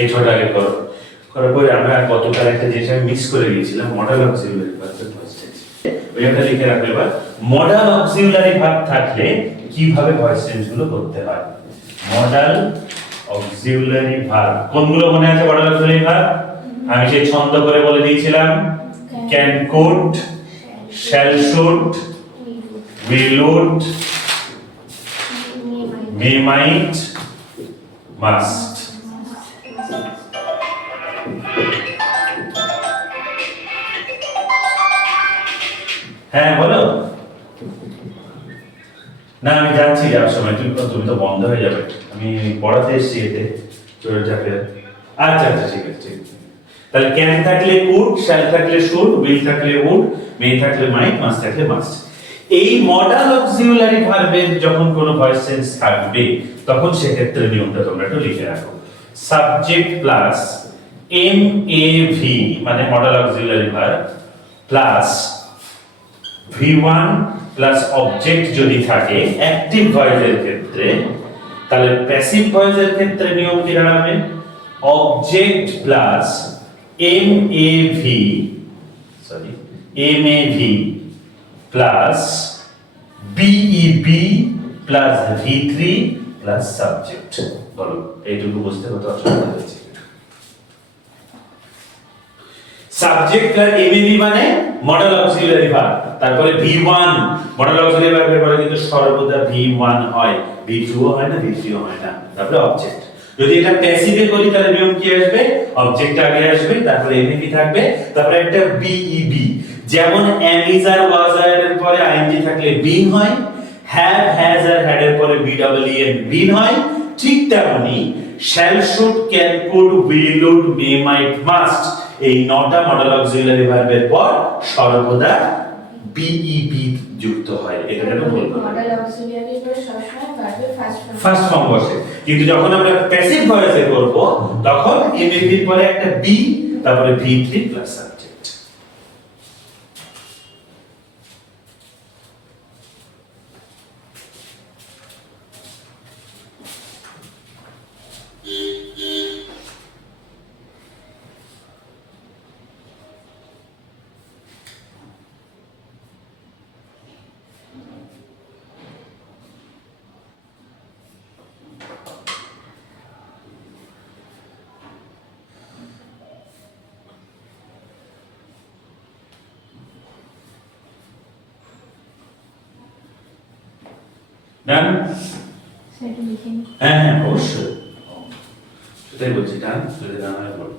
এই ছোট আগে করো, করার পরে আমরা গতকাল একটা জিনিস আমি মিস করে গিয়েছিলাম, modal auxiliary verb first tense. ওইটা লিখে রাখলে এবার মডাল অক্সিলারি ভার্ব থাকলে কিভাবে ভয়েস চেঞ্জ গুলো করতে হয়। মডাল অক্সিলারি ভার্ব কোনগুলো মনে আছে? মডাল অক্সিলারি ভার্ব আমি সেই ছন্দ করে বলে দিয়েছিলাম, can, could, shall, should, will, would, may, might, must. হ্যাঁ বলো না, আমি যাচ্ছি, যাওয়ার সময় তুমি তো বন্ধ হয়ে যাবে, আমি পড়াতে এসেছি এতে চলে যাবে। আচ্ছা আচ্ছা ঠিক আছে, ঠিক আছে। তাহলে ক্যান থাকলে কুড, শ্যাল থাকলে শুড, উইল থাকলে উড, মে থাকলে মাইট, মাস্ট থাকলে মাস্ট। এই মডাল অক্সিলারি ভার্বের যখন কোনো ভয়েস চেঞ্জ থাকবে তখন সেক্ষেত্রে নিয়মটা তোমরা একটু লিখে রাখো। Subject plus M A V মানে modal auxiliary verb plus V1 plus object যদি থাকে অ্যাক্টিভ ভয়েসের ক্ষেত্রে, তাহলে প্যাসিভ ভয়েসের ক্ষেত্রে নিয়ম কি দাঁড়াবে? Object plus MAV plus BEB plus V3 plus subject. বলো এইটুকু বুঝতে কত অসুবিধা হচ্ছে? সাবজেক্ট প্লাস এবিবি মানে মডেল অক্সিলারি ভার্ব, তারপরে V1 মডেল অক্সিলারি ভার্বের পরে কিন্তু সর্বদা V1 হয়, V2 হয় না, V3 হয় না, তারপরে অবজেক্ট। যদি এটা প্যাসিভে করি তাহলে নিয়ম কি আসবে? অবজেক্ট আগে আসবে, তারপরে এবিবি থাকবে, তারপরে একটা বিইবি। যেমন am is R was are এর পরে আইএনজি থাকলে বিন হয়, have has আর had এর পরে BEEN বিন হয়, ঠিক তেমনি shall, should, can, could, will, would, may, might, must এই নটা মডেল অক্সিলারি ভার্বের পর সর্বদা বিইবি যুক্ত হয়। এটা যেন বলবো মডেল অক্সিলারি পরে সবসময় ভার্বের ফার্স্ট ফর্ম বসে, কিন্তু যখন আমরা প্যাসিভ ভয়েসে করব তখন এবিবির পরে একটা বি, তারপরে V3 প্লাস সাবজেক্ট। ডান? সেটা লিখে নিই। হ্যাঁ হ্যাঁ অবশ্যই, সেটাই বলছি। ডান যদি না হয় বলো।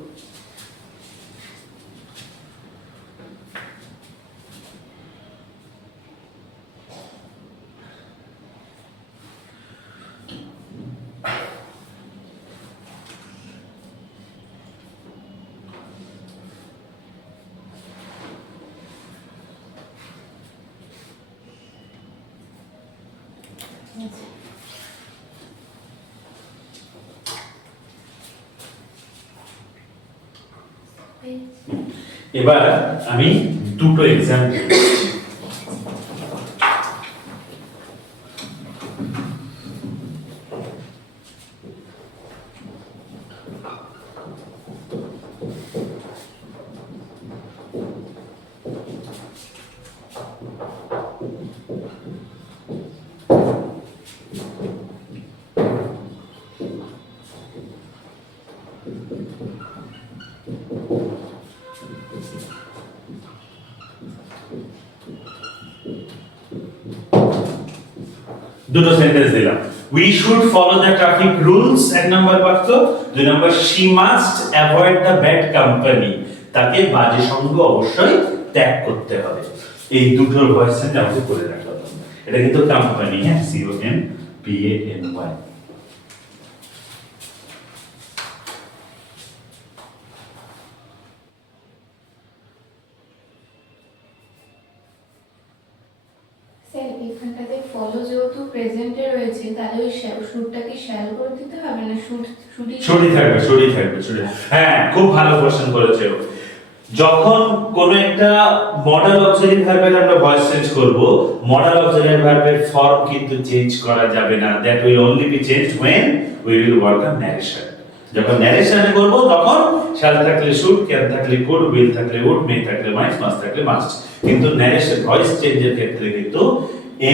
এবার আমি দুটো এক্সাম্পল দুটো সেন্টেন্স দিলাম। we should follow the traffic rules এক নাম্বার বাক্য, দুই number she must avoid the bad company তাকে বাজে সঙ্গ অবশ্যই ত্যাগ করতে হবে। এই দুটোর ভয়েস চেঞ্জ আমাকে করে রাখতে হবে। এটা কিন্তু কোম্পানি, হ্যাঁ, COMPANY। স্যার এখানটাতে ফলো যেহেতু প্রেজেন্টে রয়েছে তাহলে ওই শুটটা কি শ্যাল করে দিতে হবে না শুটি সরি থাকবে। হ্যাঁ, খুব ভালো কোশ্চেন করেছে ও। যখন কোন একটা মডেল অক্সিলারি ভার্বের আমরা ভয়েস চেঞ্জ করব, মডেল অক্সিলারি ভার্বের ফর্ম কিন্তু চেঞ্জ করা যাবে না। That will only be changed when we will work on narration। যখন ন্যারেশনে করব তখন shall থাকলে should, can থাকলে could, will থাকলে would, may থাকলে might, must থাকলে must। কিন্তু ন্যারেশন ভয়েস চেঞ্জের ক্ষেত্রে কিন্তু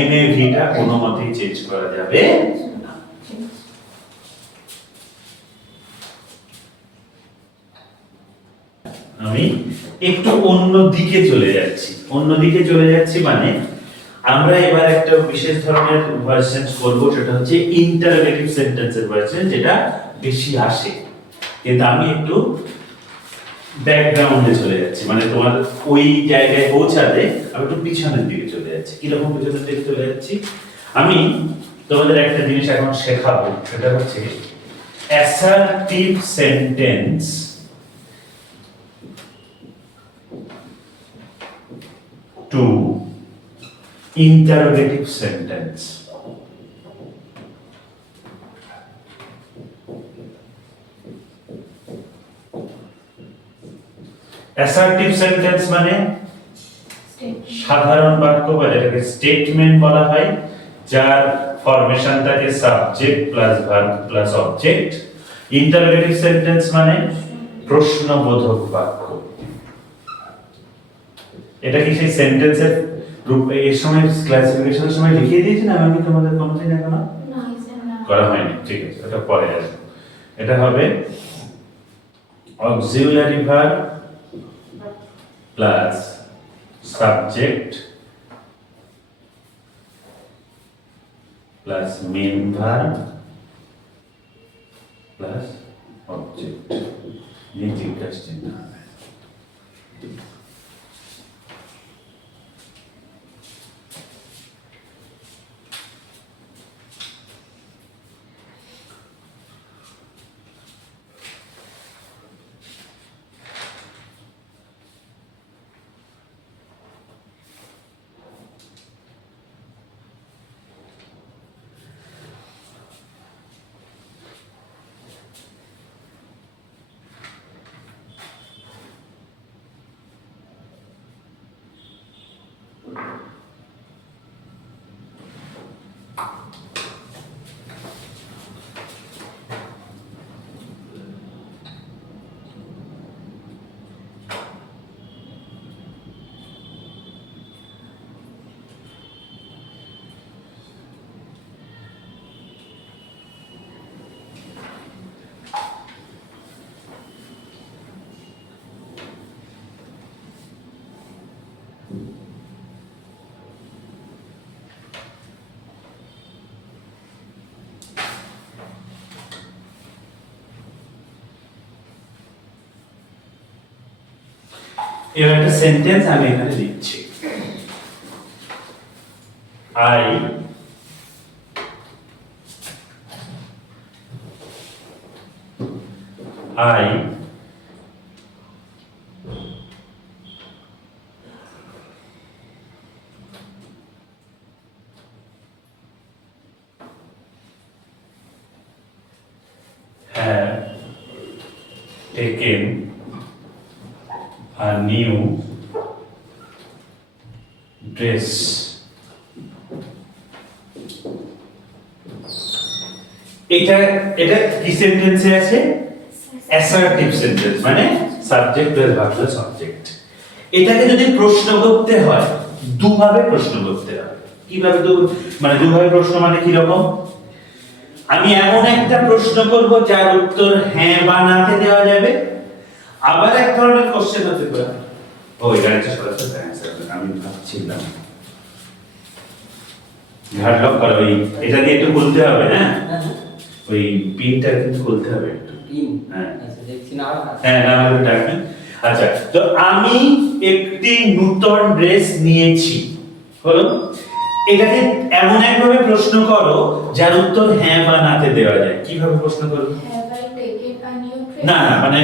MAV টা কোনো মতেই চেঞ্জ করা যাবে না। আমি একটু অন্য দিকে চলে যাচ্ছি মানে আমরা এবার একটা বিশেষ ধরনের ভয়েস চেঞ্জ করব, সেটা হচ্ছে ইন্টারোগেটিভ সেন্টেন্সের ভয়েস চেঞ্জ, যেটা বেশি আসে। কিন্তু আমি একটু ব্যাকগ্রাউন্ডে চলে যাচ্ছি, মানে তোমার ওই জায়গায় পৌঁছাতে আমি একটু পিছনের দিকে চলে যাচ্ছি। কি রকম পিছনের দিকে চলে যাচ্ছি? আমি তোমাদের একটা জিনিস এখন শেখাবো, সেটা হচ্ছে assertive sentence to interrogative sentence। Assertive sentence মানে সাধারণ বাক্য, বা যেটাকে স্টেটমেন্ট বলা হয়, যার ফরমেশন থাকে subject plus verb plus object. Interrogative sentence মানে প্রশ্নবোধক বাক্য। এটা কি সেই সেন্টেন্সের রূপ এর সময় ক্লাসিফিকেশনের সময় লিখিয়ে দিয়েছি না আমি তোমাদের কোনোদিন এখনো না স্যার না করা হয়নি? ঠিক আছে, এটা পরে আসবে। এটা হবে auxiliary verb plus subject plus main verb plus object. ये জিজ্ঞাসা চিহ্ন হবে। এবার একটা সেন্টেন্স আমি এখানে লিখছি। I have taken a new dress। এটা কি সেন্টেন্সে আছে? অ্যাসার্টিভ সেন্টেন্স মানে subject plus verb plus object. এটাকে যদি প্রশ্ন করতে হয় দুভাবে প্রশ্ন করতে হয়। কিভাবে? দুভাবে প্রশ্ন মানে কি রকম? আমি এমন একটা প্রশ্ন করব যার উত্তর হ্যাঁ বা নাতে দেওয়া যাবে। আবার এক ধরনের কোশ্চেন হতে পারে, ওই গাড়িটা সরাসরি অ্যানসার আমি ভাবছিলাম ঘাট লক করা, ওই এটা দিয়ে একটু খুলতে হবে। হ্যাঁ, ওই পিনটা কিন্তু খুলতে হবে একটু। পিন, হ্যাঁ আচ্ছা দেখছি না। হ্যাঁ, না হলে ডাকবেন। আচ্ছা, তো আমি একটি নতুন ড্রেস নিয়েছি, হলো এটাকে এমন একভাবে প্রশ্ন করো যার উত্তর হ্যাঁ বা নাতে দেওয়া যায়। কিভাবে প্রশ্ন করো? Have I taken a new dress? না না মানে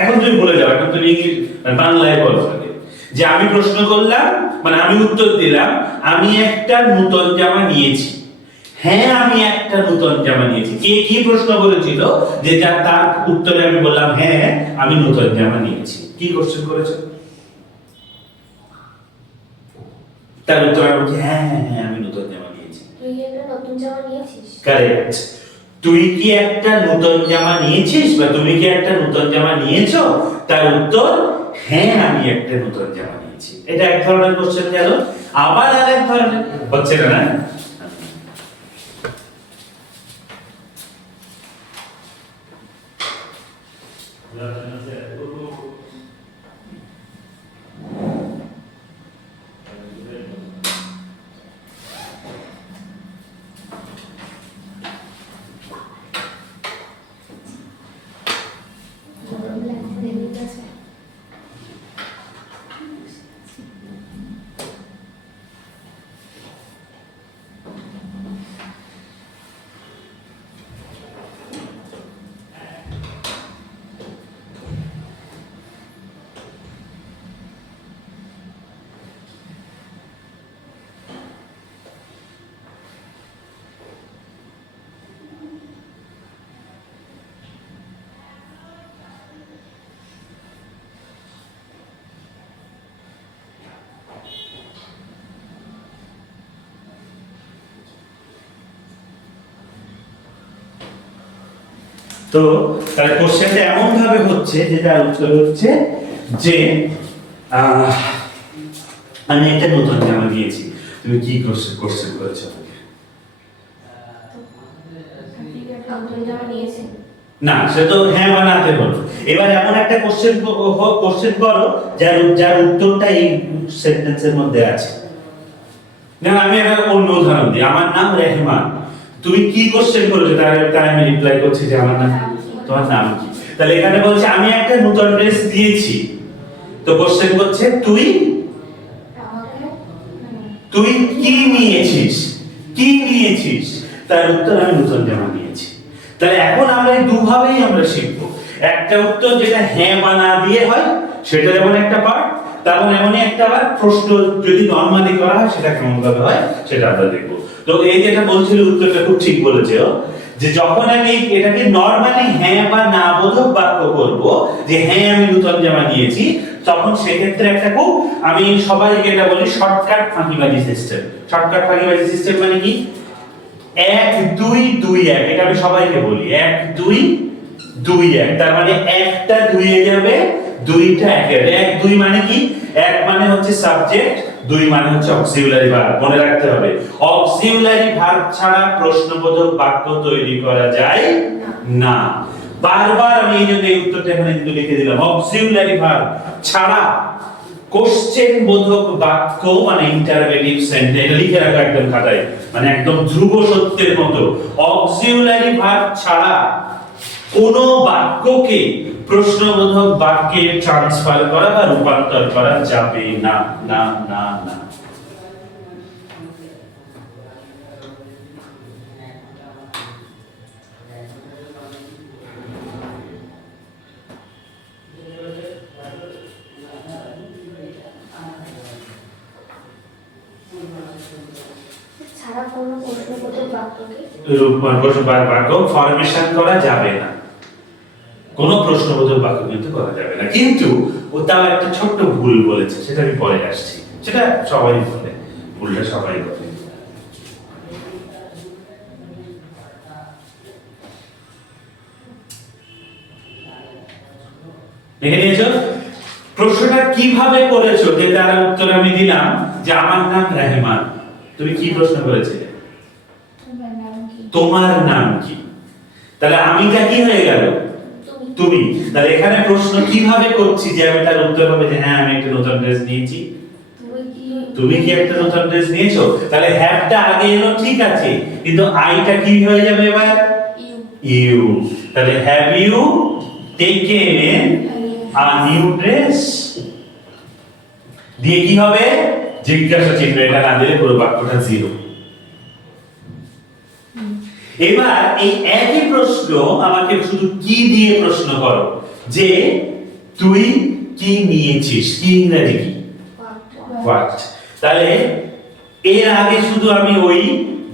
এখন তুমি বলে যাও, এখন তুমি ইংলিশ বাংলায় বলো আগে। যে আমি প্রশ্ন করলাম, মানে আমি উত্তর দিলাম আমি একটা নতুন জামা নিয়েছি। হ্যাঁ আমি একটা নতুন জামা নিয়েছি। কে কি প্রশ্ন করেছিল যে তার উত্তরে আমি বললাম হ্যাঁ আমি নতুন জামা নিয়েছি। কি কোশ্চেন করেছো? তার উত্তর আমি বলছি হ্যাঁ হ্যাঁ হ্যাঁ আমি নতুন জামা নিয়েছি। তুই একটা নতুন জামা নিয়েছিস? কারেক্ট। তুই কি একটা নতুন জামা নিয়েছিস বা তুমি কি একটা নতুন জামা নিয়েছো? তার উত্তর হ্যাঁ আমি একটা নতুন জামা নিয়েছি। এটা এক ধরনের কোশ্চেন গেল। আবার আরেক ধরনের হচ্ছে না? গরম লাগছে এমনিতে আছে। তো তার কোশ্চেনটা এমন ভাবে হচ্ছে যে তার উত্তর হচ্ছে যে আমি একটা নতুন জামা নিয়েছি। তুমি কি কোশ্চেন করেছো? আপনি কি একটা নতুন জামা নিয়েছেন? না সে তো হ্যাঁ বা নাতে বলো। এবার এমন একটা কোশ্চেন করো যার উত্তরটা এই সেন্টেন্সের মধ্যে আছে। না আমি একটা অন্য উদাহরণ দিই। আমার নাম রেহমান। তুমি কি কোশ্চেন করেছো? তার আমি রিপ্লাই করছি যে আমার নাম। তোমার নাম কি? তাহলে এখানে বলছে আমি একটা নতুন ড্রেস দিয়েছি। তো কোশ্চেন করছে তুই আমাকে তুই কি নিয়েছিস? কি নিয়েছিস? তার উত্তর আমি নতুন জামা নিয়েছি। তাহলে এখন আমরা এই দুভাবেই আমরা শিখবো। একটা উত্তর যেটা হ্যাঁ বা না দিয়ে হয় সেটা যেমন একটা পার্ট, তেমন এমনই একটা পার্ট প্রশ্ন যদি নরমালি করা হয় সেটা কেমন ভাবে হয় সেটা আমরা দেখবো। তো এই যেটা বলছিল উত্তরটা খুব ঠিক বলেছে ও, যে যখন আমি এটাকে নরমালি হ্যাঁ বা না বোধক বাক্য করব যে হ্যাঁ আমি নতুন জামা নিয়েছি, তখন সেক্ষেত্রে একটা খুব আমি সবাইকে এটা বলি শর্টকাট ফাঁকিবাজি সিস্টেম। শর্টকাট ফাঁকিবাজি সিস্টেম মানে কি? 1 2 2 1 এটা আমি সবাইকে বলি 1 2 2 1। তার মানে একটা 2 এ যাবে, দুইটা 1 এ। 1 2 মানে কি? 1 মানে হচ্ছে সাবজেক্ট, 2 মানে হচ্ছে অক্সিলারি ভার্ব। মনে রাখতে হবে অক্সিলারি ভার্ব ছাড়া প্রশ্নবোধক বাক্য তৈরি করা যায় না। বারবার আমি এই জন্য এই উত্তরটা এখানে কিন্তু লিখে দিলাম। অক্সিলারি ভার্ব ছাড়া কোশ্চেন বোধক বাক্য মানে ইন্টারোগেটিভ সেন্টেন্স, এটা লিখে রাখো একদম খাতায়, মানে একদম ধ্রুব সত্যের মতো। অক্সিলারি ভার্ব ছাড়া কোন বাক্যকে প্রশ্নবোধক বাক্যে ট্রান্সফার করা বা রূপান্তর করা যাবে না না না না। ছাড়া কোনো প্রশ্নবোধক বাক্যকে বাক্য ফরমেশন করা যাবে না। কোনো প্রশ্নবোধক বাক্য কিন্তু করা যাবে না। কিন্তু ও তাও একটা ছোট্ট ভুল বলেছে, সেটা আমি পরে আসছি। সেটা সবাই বলে, ভুলটা সবাই করে। দেখে নিয়েছো প্রশ্নটা কিভাবে করেছো? যে তার উত্তর আমি দিলাম যে আমার নাম রেহমান। তুমি কি প্রশ্ন করেছিলে? তোমার নাম কি? তোমার নাম কি? তাহলে আমিটা কি হয়ে গেল? তুমি। তাহলে এখানে প্রশ্ন কিভাবে করছি যে আমি তার উত্তর হবে যে হ্যাঁ আমি একটা নতুন ড্রেস নিয়েছি। তুমি কি একটা নতুন ড্রেস নিয়েছো? তাহলে হ্যাভটা আগে এলো ঠিক আছে, কিন্তু আইটা কি হয়ে যাবে এবার? ইউ। তাহলে have you taken a new dress দিয়ে কি হবে? জিজ্ঞাসা চিহ্ন এটা না দিলে পুরো বাক্যটা জিরো। এবার এই একই প্রশ্ন আমাকে শুধু কি দিয়ে প্রশ্ন করো, যে তুই কি নিয়েছিস, কি ইংরেজি কি হোয়াট। তাহলে এর আগে শুধু আমি ওই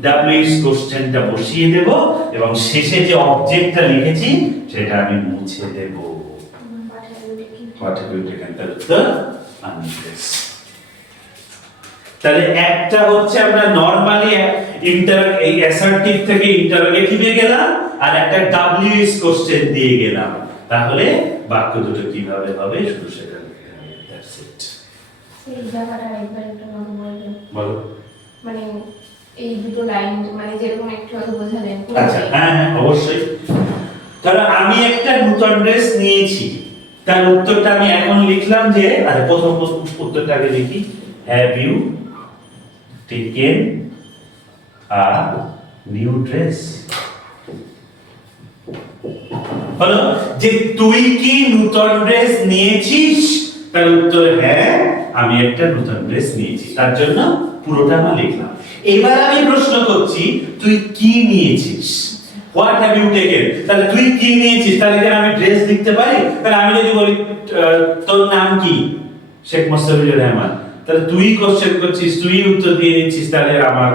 ডাব্লিউএস কোশ্চেনটা বসিয়ে দেব এবং শেষে যে অবজেক্টটা লিখেছি সেটা আমি মুছে দেব। হোয়াট হ্যাভ ইউ টেকেন, তার উত্তর আনড্রেস। তাহলে একটা হচ্ছে আমরা নরমালি এই অ্যাসার্টিভ থেকে ইন্টারোগেটিভে গেলাম, আর একটা ডাব্লিউএস কোশ্চেন দিয়ে গেলাম। তাহলে বাক্য দুটো কিভাবে হবে শুধু সেটা লিখে হবে, দ্যাটস ইট। সেই জায়গাটা একবার একটু নাম বলবেন, বলো। মানে এই দুটো লাইন মানে যেরকম একটু আগে বোঝালেন আচ্ছা, হ্যাঁ হ্যাঁ অবশ্যই। তাহলে আমি একটা নতুন ড্রেস নিয়েছি, তার উত্তরটা আমি এখন লিখলাম যে, আরে প্রথম উত্তরটা আগে লিখি, have you taken a new dress. হলো যে তুই কি নতুন ড্রেস নিয়েছিস, তার উত্তর হ্যাঁ আমি একটা নতুন ড্রেস নিয়েছি, তার জন্য পুরোটা আমি লিখলাম। এবার আমি প্রশ্ন করছি তুই কি নিয়েছিস, হোয়াট হ্যাভ ইউ টেকেন। তাহলে তুই কি নিয়েছিস, তাহলে কি আমি ড্রেস লিখতে পারি? তাহলে আমি যদি বলি তোর নাম কি, শেখ মোস্তাফিজুর রহমান, তাহলে তুই কোশ্চেন করছিস, তুই উত্তর দিয়ে দিচ্ছিস, তাহলে আমার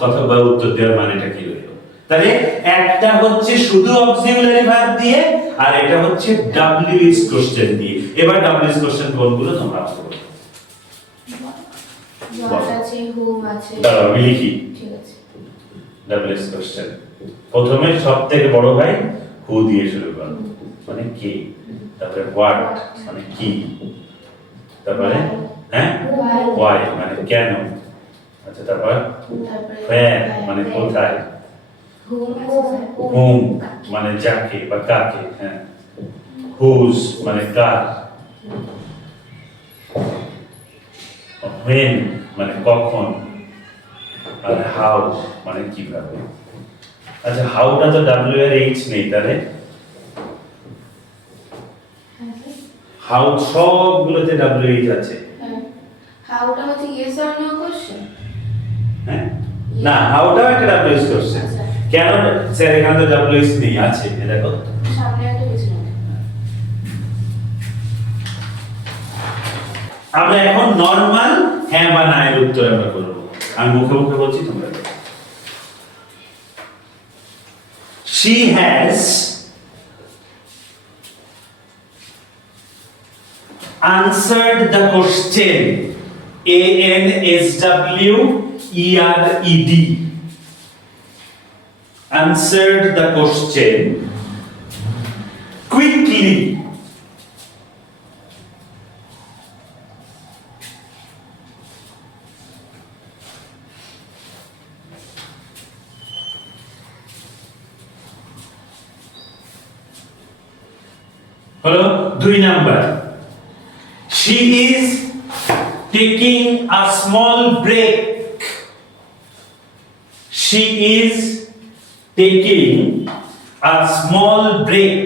কথা বা উত্তর দেওয়ার মানেটা কি হলো? তাহলে একটা হচ্ছে শুধু অক্সিলারি ভার্ব দিয়ে, আর এটা হচ্ছে ডাব্লিউএস কোশ্চেন দিয়ে। এবার ডাব্লিউএস কোশ্চেন কোনগুলো তোমরা বলো। হোয়াট আছে, হুম আছে। দাঁড়াও আমি লিখি। ঠিক আছে। ডাব্লিউএস কোশ্চেন প্রথমে সবথেকে বড় ভাই হু দিয়ে শুরু করো, মানে কে। তারপরে হোয়াট মানে কি, তারপরে হ্যাঁ ওয়াই মানে কেন। আচ্ছা তারপর where মানে কোথায়, হুম আছে স্যার। whom মানে যাকে বা কাকে, হ্যাঁ whose মানে কার, when মানে কখন, আর how মানে কিভাবে। আচ্ছা হাউটা তো ডাব্লিউ এর এইচ নেই, তাহলে হাউ সবগুলোতে ডাব্লিউ এইচ আছে। হাউটা হচ্ছে ইয়েস অর নো কোশ্চেন। হ্যাঁ না হাউটাও একটা ডাব্লিউএস কোশ্চেন। আচ্ছা। কেন স্যার এখানে তো ডাব্লিউএস নেই, আছে এ দেখো সামনে একটা পিছনে। আমরা এখন নরমাল হ্যাঁ বা না এর উত্তর আমরা করব। আমি মুখে মুখে বলছি, তোমরা দেখো। She has answered the question, answered, answered the question quickly. হলো 2 number, she is taking a small break. She is taking a small break.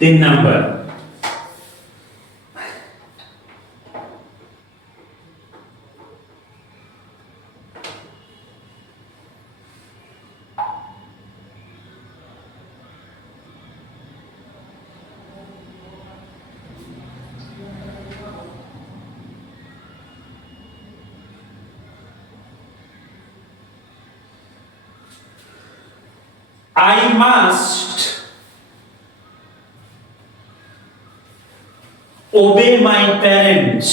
তিন number, I must obey my parents.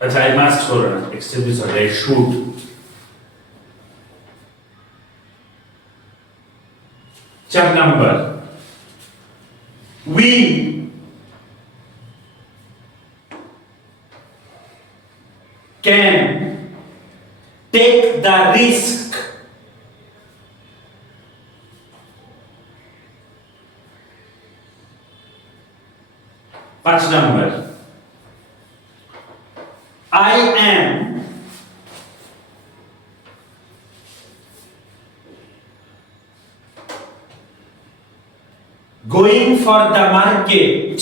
আচ্ছা I must করো না, extremely sorry, I should. 4 number, we can take the risk 5 number I am going for the market.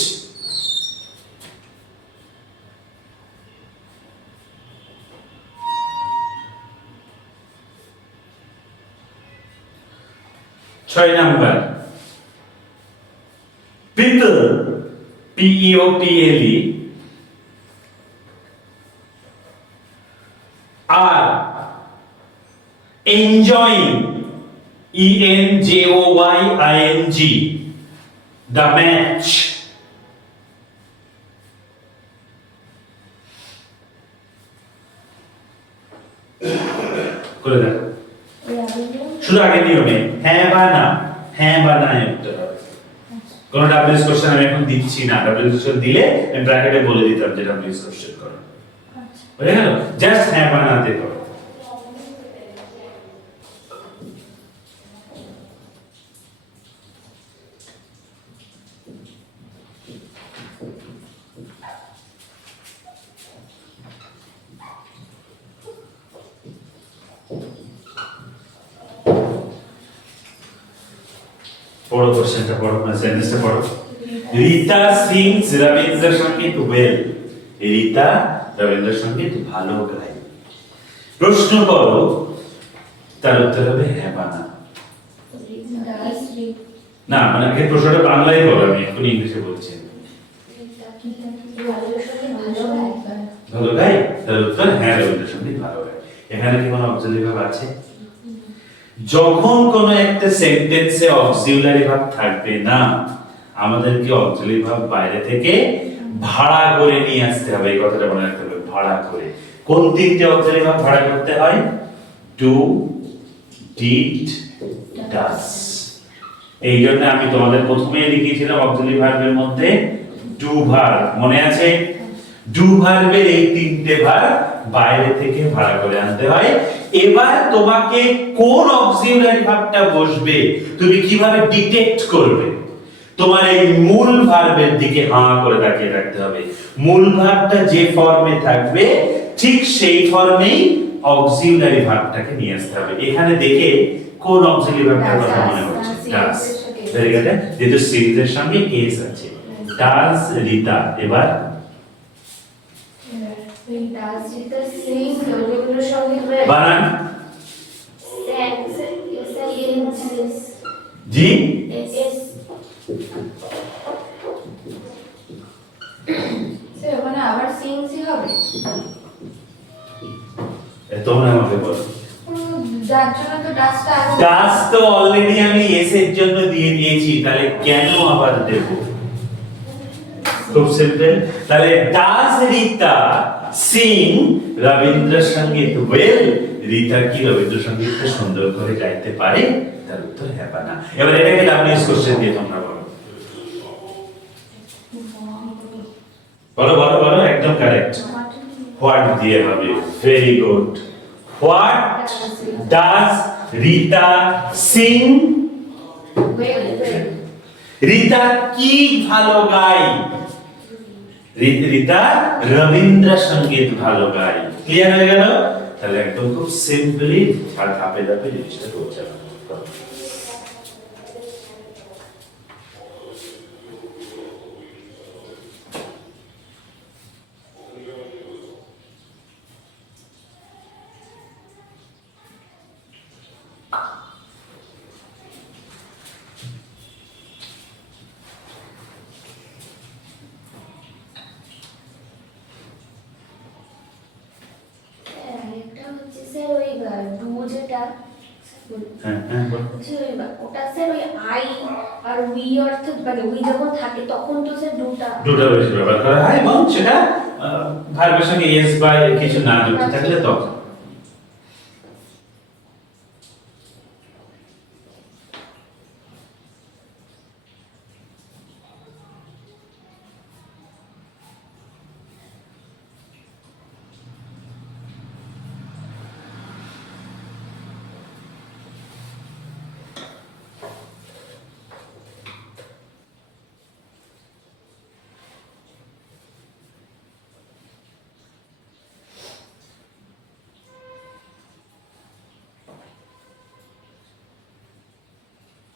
ছয় number people people are enjoying enjoying the match. করে দেখো ওই আগে শুধু আগে নিয়মে হ্যাঁ বা না উত্তর হবে। কোন ডাব্লিউএস কোশ্চেন আমি এখন দিচ্ছি না, ডাব্লিউএস কোশ্চেন দিলে আমি ব্র্যাকেটে বলে দিতাম যে ডাব্লিউএস কোশ্চেন করো। আচ্ছা বুঝে গেল? জাস্ট হ্যাঁ বা না তে করো। পড়ো কোশ্চেনটা পড়ো, না সেন্টেন্সটা পড়ো। রীতা সিংস রবীন্দ্র সঙ্গীত ওয়েল। রীতা রবীন্দ্র সঙ্গীত ভালো গায়। প্রশ্ন করো, তার উত্তর হবে হ্যাঁ বা না। does read না মানে আগে প্রশ্নটা বাংলায় করো, আমি এখন ইংলিশে বলছি। ভালো গায়, তার উত্তর হ্যাঁ রবীন্দ্র সঙ্গীত ভালো গায়। এখানে কি কোনো অক্সিলারি ভার্ব আছে? যখন কোন একটা সেন্টেন্সে অক্সিলারি ভার্ব থাকবে না, আমাদেরকে অক্সিলারি ভার্ব বাইরে থেকে ভাড়া করে নিয়ে আসতে হবে। এই কথাটা মনে রাখতে হবে, ভাড়া করে। কোন তিনটে অক্সিলারি ভার্ব ভাড়া করতে হয়? Do, did, does. এই জন্য আমি তোমাদের প্রথমেই লিখেছিলাম অক্সিলারি ভার্বের মধ্যে ডু ভার্ব, মনে আছে? ডু ভার্বের এই তিনটে ভার্ব বাইরে থেকে ভাড়া করে আনতে হয়। এবার তোমাকে কোন অক্সিলারি ভার্বটা বসবে তুমি কিভাবে ডিটেক্ট করবে? তোমার এই মূল ভার্বের দিকে হাঁ করে তাকিয়ে রাখতে হবে। মূল ভার্বটা যে ফর্মে থাকবে ঠিক সেই ফর্মেই অক্সিলারি ভার্বটাকে নিয়ে আসতে হবে। এখানে দেখে কোন অক্সিলারি ভার্বটার কথা মনে হচ্ছে? ডাজ। Very good. যেহেতু সিরিজ এর সঙ্গে কেস আছে, ডাজ রীতা। এবার does Rita sing রবীন্দ্র সঙ্গীত well? বানান জি সে ওখানে আবার sings ই হবে। তোমরা আমাকে বলো। যার জন্য তো ডাসটা আছে। ডাজ তো অলরেডি আমি এস এর জন্য দিয়ে দিয়েছি, তাহলে কেন আবার দেব? খুব সিম্পল। তাহলে ডাজ রীতা সিং রবীন্দ্র সঙ্গীত ওয়েল? রীতা কি রবীন্দ্র সঙ্গীতটা সুন্দর করে গাইতে পারে? তার উত্তর হ্যাঁ বা না। এবার এটাকে ডাব্লিউএস কোশ্চেন দিয়ে তোমরা বলো। বলো একদম কারেক্ট। হোয়াট দিয়ে হবে। Very good. What does Rita Singh? Rita কি ভালো গায়? রীতা রবীন্দ্র সঙ্গীত ভালো গায়। ক্লিয়ার হয়ে গেল? তাহলে একদম খুব সিম্পলি আর ধাপে ধাপে জিনিসটা করতে হবে। একটা হচ্ছে স্যার ওই ডু যেটা বলো। হচ্ছে ওটা স্যার ওই আই আর উই অর্থাৎ মানে উই যখন থাকে তখন তো স্যার দুটো বেশি ব্যবহার করা হয় এবং সেটা ভার্বের সঙ্গে এস বা কিছু না যুক্ত থাকলে তখন।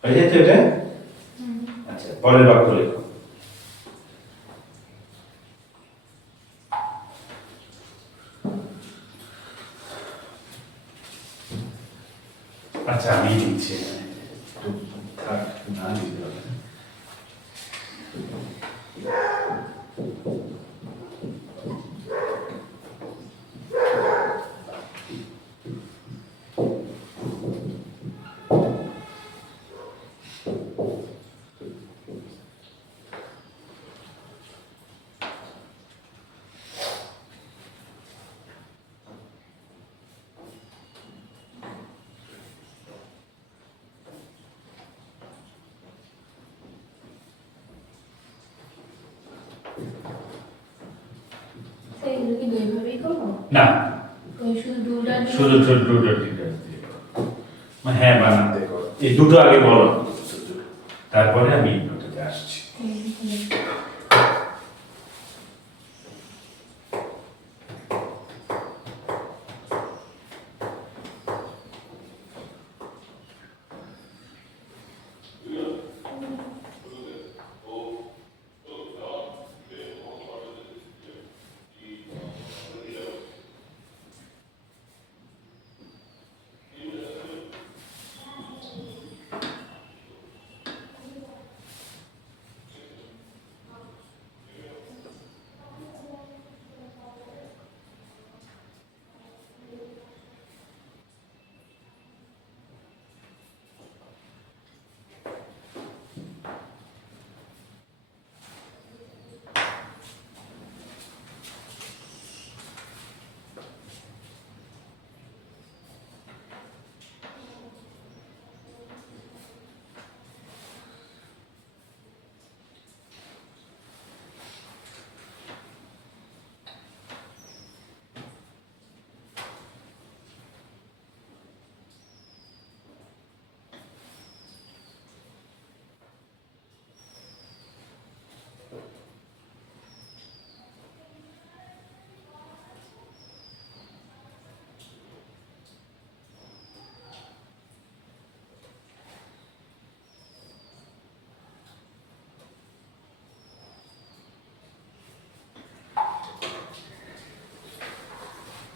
হয়ে যাচ্ছে এটা? আচ্ছা, পরের বাক্য লেখো। আচ্ছা, আমি লিখছি, থাক, না লিখতে হবে না। স্যার এগুলো কি দুইভাবেই করবো? না, ওই শুধু দুটা শুধু দুটো ডিটেলস দিয়ে করো। হ্যাঁ, বানাতে করো। এই দুটো আগে বলো, তারপরে আমি নোটে আসছি।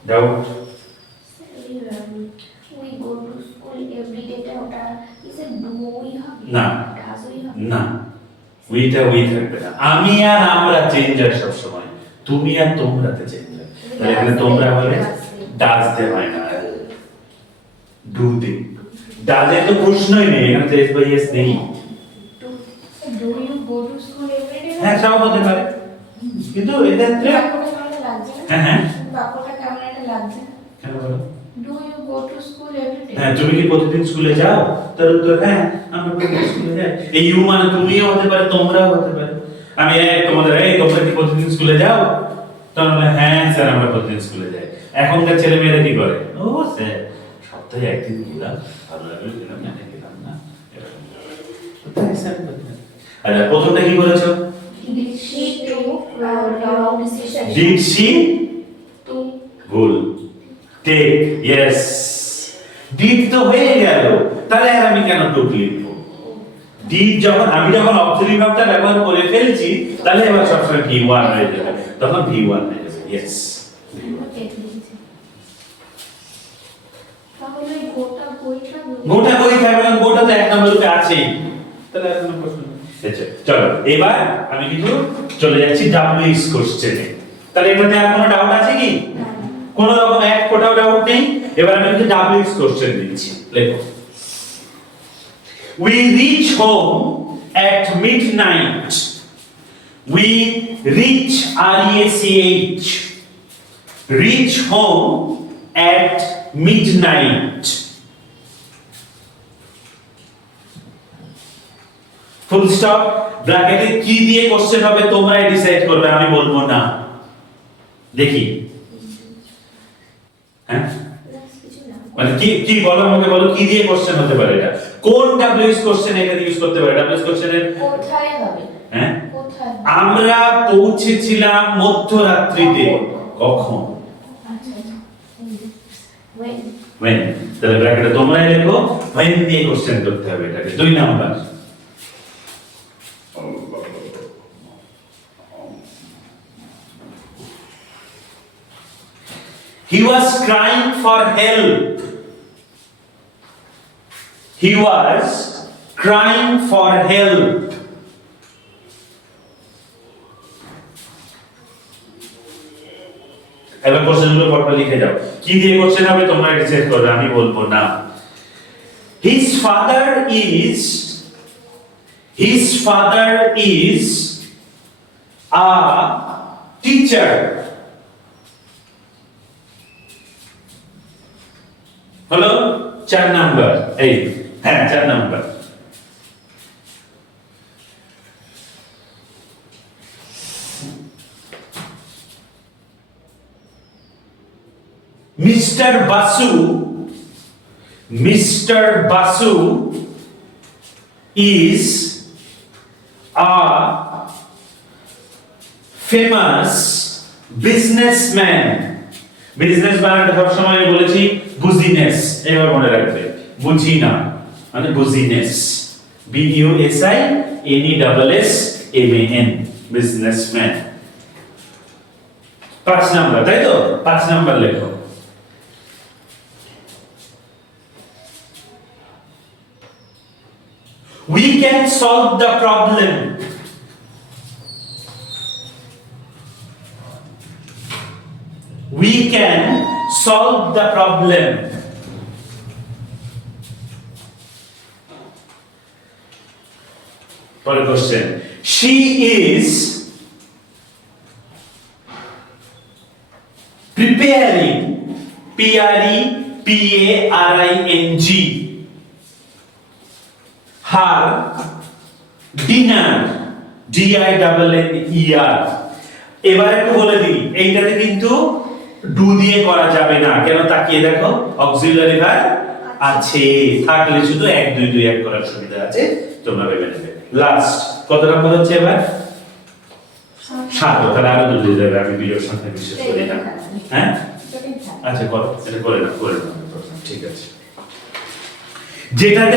Doubt? We go to school every day. ওটা is a do we have? না, Does we have? না, উইটা উই থাকবে না। আমি আর আমরা চেঞ্জ হয় সব সময়, তুমি আর তোমরাতে চেঞ্জ হয়। তাহলে এখানে তোমরা বলে ডাজ দে হয় না, ডু দে। ডাজে তো প্রশ্নই নেই, এখানে তো এস বাই এস নেই। Do you go to school every day? হ্যাঁ, সব হতে পারে, কিন্তু এটা বাক্যটা কেমন লাগছে না? হ্যাঁ, হ্যাঁ, বাক্যটা কেমন একটা লাগছে না? কেন বলো? Do you go to school every day? হ্যাঁ, তুমি কি প্রতিদিন স্কুলে যাও? তার উত্তর হ্যাঁ, আমরা প্রতিদিন স্কুলে যাই। এই ইউ মানে তুমিও হতে পারে, তোমরাও হতে পারে। আমি তোমাদের তোমরা কি প্রতিদিন স্কুলে যাও? তোমরা হ্যাঁ স্যার, আমরা প্রতিদিন স্কুলে যাই। এখনকার ছেলে মেয়েরা কি করে? ও স্যার, সপ্তাহে একদিন গেলাম, ভালো লাগলো, গেলাম না, গেলাম না, তাই স্যার। আচ্ছা, প্রথমটা কি বলেছো? Did she took wrong decision? Did she? To ভুল। Take, yes. ডিড তো হয়ে গেল, তাহলে আর আমি কেন টুক লিখবো? ডিড যখন আমি যখন অক্সিলারি ভার্বটা ব্যবহার করে ফেলছি, তাহলে এবার সবসময় V1 হয়ে যাবে, তখন V1 হয়ে যাবে। ইয়েস, Take লিখেছি। তাহলে গোটা বইটা গোটা বই থাকবে, কারণ গোটা তো এক নম্বর রূপে আছেই, তাহলে আর কোনো প্রশ্ন নেই। আচ্ছা, চলো এবার আমি কিন্তু চলে যাচ্ছি WX কোশ্চেনে। তাহলে এটাতে আর কোনো ডাউট আছে কি? কোন রকম এক ফোঁটাও ডাউট নেই। এবার আমি কিন্তু WX কোশ্চেন দিচ্ছি, লেখো। We reach home at midnight. We reach, R-E-A-C-H, reach home at midnight. Full stop. ব্র্যাকেটে কি দিয়ে কোশ্চেন হবে তোমরাই ডিসাইড করবে, আমি বলবো না। দেখি, হ্যাঁ, কিছু না। মানে কি কি বলো, আমাকে বলো কি দিয়ে কোশ্চেন হতে পারে এটা? কোন WH কোশ্চেন এটা ইউজ করতে পারে? WH কোশ্চেনের কোথায় হবে? হ্যাঁ, কোথায়? আমরা পৌঁছেছিলাম মধ্যরাত্রিতে। কখন? আচ্ছা আচ্ছা। When? when। তাহলে ব্র্যাকেটে তোমরাই লেখো when দিয়ে কোশ্চেন করতে হবে এটাকে 2 number he was crying for help he was crying for help এবার কোশ্চেনগুলো পরপর লিখে যাও কি দিয়ে কোশ্চেন হবে তোমরা ডিসাইড করবে আমি বলবো না his father is a teacher হলো 4 নাম্বার এই হ্যাঁ 4 number Mr. Basu is a famous businessman. Businessman সব সময় বলেছি বুজিনেস এবার মনে রাখবে বুঝি না মানে বুজিনেস B U S I N E S S M A N businessman 5 number তাই তো 5 নাম্বার লেখো we can solve the problem we can solve the problem pore question she is preparing PREPARING her dinner DINNER এবার একটু বলে দিই এইটাতে কিন্তু do দিয়ে করা যাবে না কেন তাকিয়ে দেখো অক্সিলারি ভার্ব আছে থাকলে শুধু 1 2 2 1 করার সুবিধা আছে তোমরা ভেবে নেবে লাস্ট কত নাম্বার হচ্ছে এবার 7 তাহলে আরো দুটো যাবে আমি ভিডিওর সাথে বিশেষ করি না হ্যাঁ আচ্ছা করো এটা করে নাও ঠিক আছে যেটাতে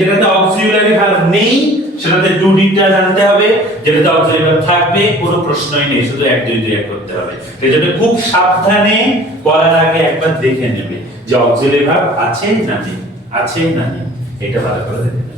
যেটাতে অক্সিলারি ভার্ব নেই সেটাতে ডু ডিটা জানতে হবে যেটাতে অক্সিলারি ভার্ব থাকবে কোনো প্রশ্নই নেই শুধু 1 2 2 1 করতে হবে সেজন্য খুব সাবধানে করার আগে একবার দেখে নেবে যে অক্সিলারি ভার্ব আছে না নেই এটা ভালো করে দেখে